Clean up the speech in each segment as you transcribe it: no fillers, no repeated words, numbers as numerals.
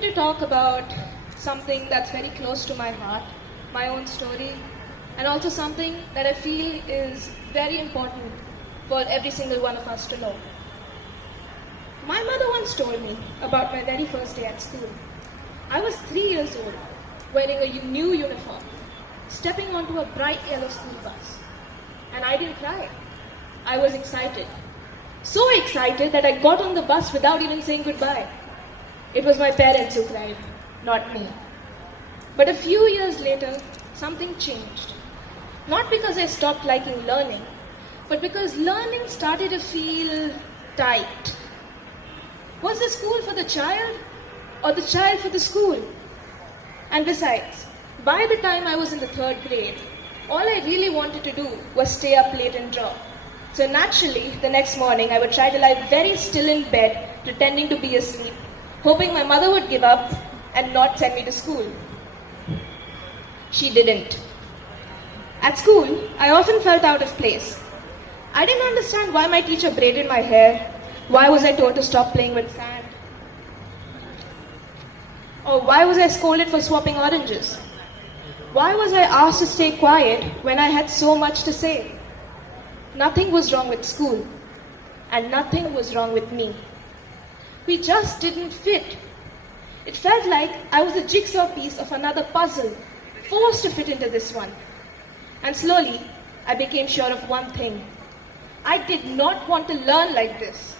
going to talk about something that's very close to my heart, my own story, and also something that I feel is very important for every single one of us to know. My mother once told me about my very first day at school. I was 3 years old, wearing a new uniform, stepping onto a bright yellow school bus. And I didn't cry. I was excited. So excited that I got on the bus without even saying goodbye. It was my parents who cried, not me. But a few years later, something changed. Not because I stopped liking learning, but because learning started to feel tight. Was the school for the child or the child for the school? And besides, by the time I was in the 3rd grade, all I really wanted to do was stay up late and draw. So naturally, the next morning I would try to lie very still in bed, pretending to be asleep, hoping my mother would give up and not send me to school. She didn't. At school, I often felt out of place. I didn't understand why my teacher braided my hair, why was I told to stop playing with sand, or why was I scolded for swapping oranges? Why was I asked to stay quiet when I had so much to say? Nothing was wrong with school, and nothing was wrong with me. We just didn't fit. It felt like I was a jigsaw piece of another puzzle, forced to fit into this one. And slowly, I became sure of one thing. I did not want to learn like this.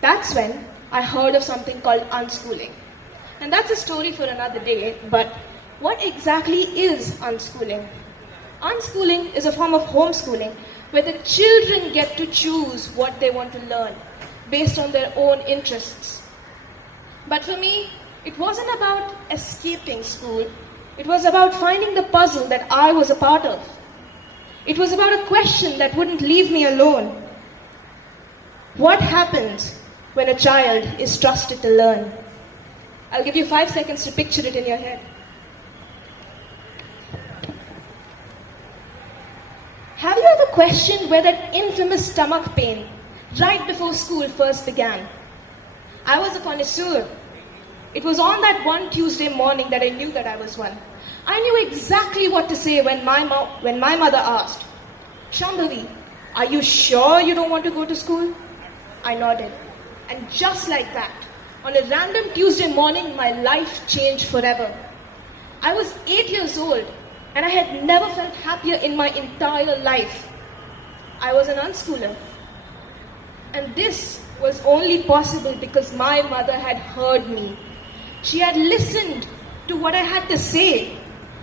That's when I heard of something called unschooling. And that's a story for another day, but what exactly is unschooling? Unschooling is a form of homeschooling where the children get to choose what they want to learn based on their own interests. But for me, it wasn't about escaping school. It was about finding the puzzle that I was a part of. It was about a question that wouldn't leave me alone. What happens when a child is trusted to learn? I'll give you 5 seconds to picture it in your head. Have you ever questioned where that infamous stomach pain right before school first began? I was a connoisseur. It was on that one Tuesday morning that I knew that I was one. I knew exactly what to say when my mother asked, "Shambhavi, are you sure you don't want to go to school?" I nodded. And just like that, on a random Tuesday morning, my life changed forever. I was 8 years old, and I had never felt happier in my entire life. I was an unschooler. And this was only possible because my mother had heard me. She had listened to what I had to say,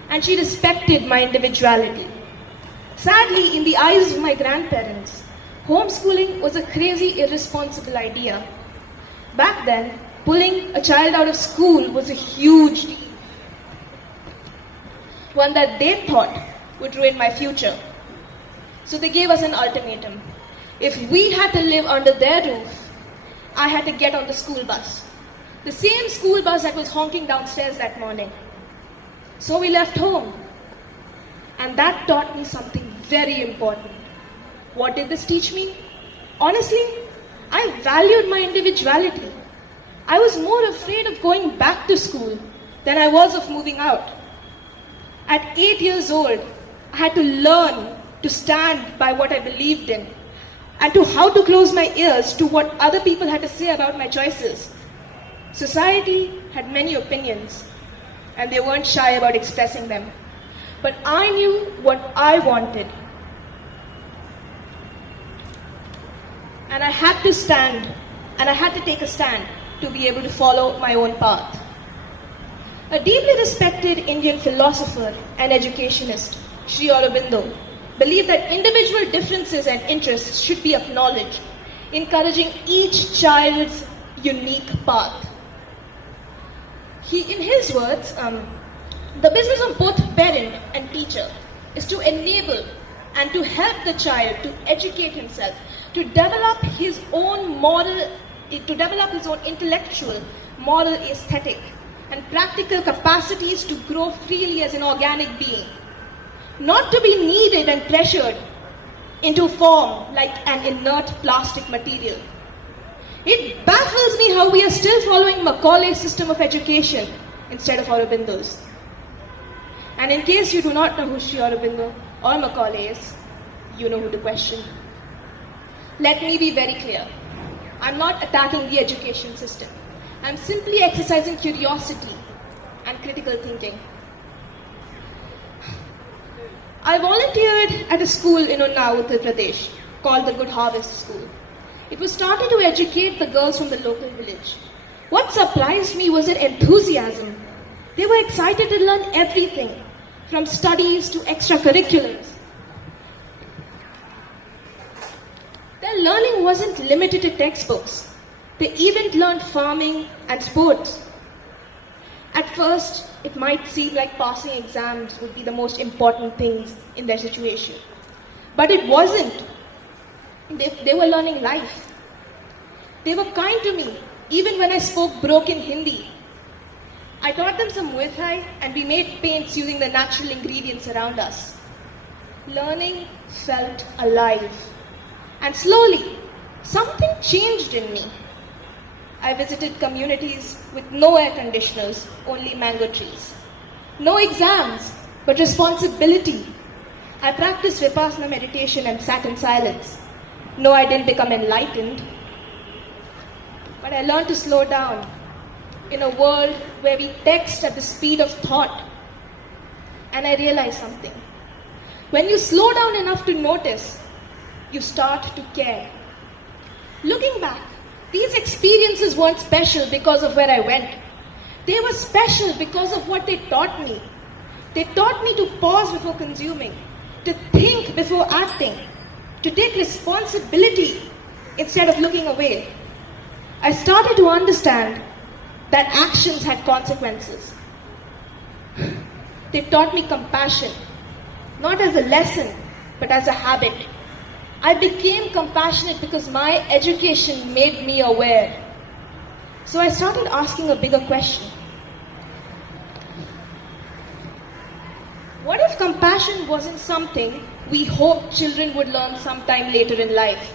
and she respected my individuality. Sadly, in the eyes of my grandparents, homeschooling was a crazy, irresponsible idea. Back then, pulling a child out of school was a huge deal. One that they thought would ruin my future. So they gave us an ultimatum. If we had to live under their roof, I had to get on the school bus. The same school bus that was honking downstairs that morning. So we left home. And that taught me something very important. What did this teach me? Honestly, I valued my individuality. I was more afraid of going back to school than I was of moving out. At 8 years old, I had to learn to stand by what I believed in and to how to close my ears to what other people had to say about my choices. Society had many opinions, and they weren't shy about expressing them. But I knew what I wanted. And I had to stand, and I had to take a stand to be able to follow my own path. A deeply respected Indian philosopher and educationist, Sri Aurobindo, believed that individual differences and interests should be acknowledged, encouraging each child's unique path. In his words, the business of both parent and teacher is to enable and to help the child to educate himself, to develop his own intellectual, moral, aesthetic, and practical capacities to grow freely as an organic being, not to be kneaded and pressured into form like an inert plastic material. It baffles me how we are still following Macaulay's system of education instead of Aurobindo's. And in case you do not know who Sri Aurobindo or Macaulay is, you know who to question. Let me be very clear. I'm not attacking the education system. I'm simply exercising curiosity and critical thinking. I volunteered at a school in Unnao, Uttar Pradesh, called the Good Harvest School. It was started to educate the girls from the local village. What surprised me was their enthusiasm. They were excited to learn everything, from studies to extracurriculars. Their learning wasn't limited to textbooks. They even learned farming and sports. At first, it might seem like passing exams would be the most important things in their situation. But it wasn't. They were learning life. They were kind to me, even when I spoke broken Hindi. I taught them some Muay Thai and we made paints using the natural ingredients around us. Learning felt alive. And slowly, something changed in me. I visited communities with no air conditioners, only mango trees. No exams, but responsibility. I practiced Vipassana meditation and sat in silence. No, I didn't become enlightened, but I learned to slow down in a world where we text at the speed of thought. And I realized something. When you slow down enough to notice, you start to care. Looking back, these experiences weren't special because of where I went. They were special because of what they taught me. They taught me to pause before consuming, to think before acting, to take responsibility instead of looking away. I started to understand that actions had consequences. They taught me compassion, not as a lesson, but as a habit. I became compassionate because my education made me aware. So I started asking a bigger question. What if compassion wasn't something we hoped children would learn sometime later in life?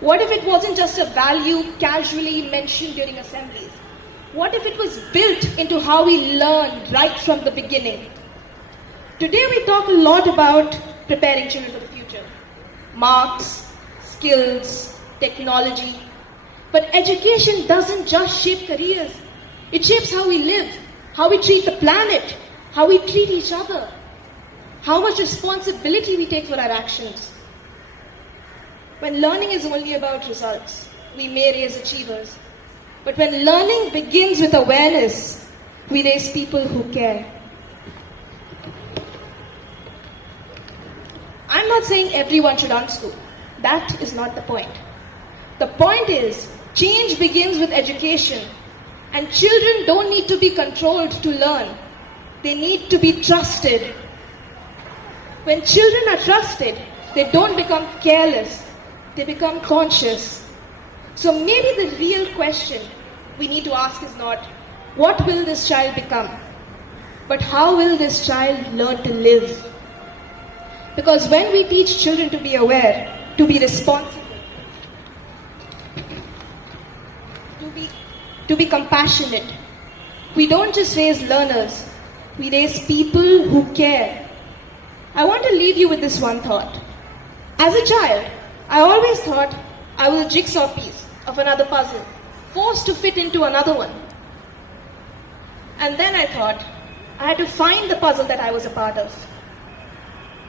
What if it wasn't just a value casually mentioned during assemblies? What if it was built into how we learn right from the beginning? Today we talk a lot about preparing children for the future. Marks, skills, technology. But education doesn't just shape careers. It shapes how we live, how we treat the planet, how we treat each other, how much responsibility we take for our actions. When learning is only about results, we may raise achievers. But when learning begins with awareness, we raise people who care. I'm not saying everyone should unschool. That is not the point. The point is, change begins with education. And children don't need to be controlled to learn. They need to be trusted. When children are trusted, they don't become careless. They become conscious. So maybe the real question we need to ask is not, what will this child become? But how will this child learn to live? Because when we teach children to be aware, to be responsible, to be compassionate, we don't just raise learners, we raise people who care. I want to leave you with this one thought. As a child, I always thought I was a jigsaw piece of another puzzle, forced to fit into another one. And then I thought I had to find the puzzle that I was a part of.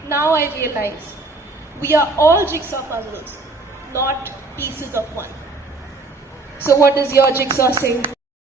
Now I realize we are all jigsaw puzzles, not pieces of one. So what does your jigsaw say?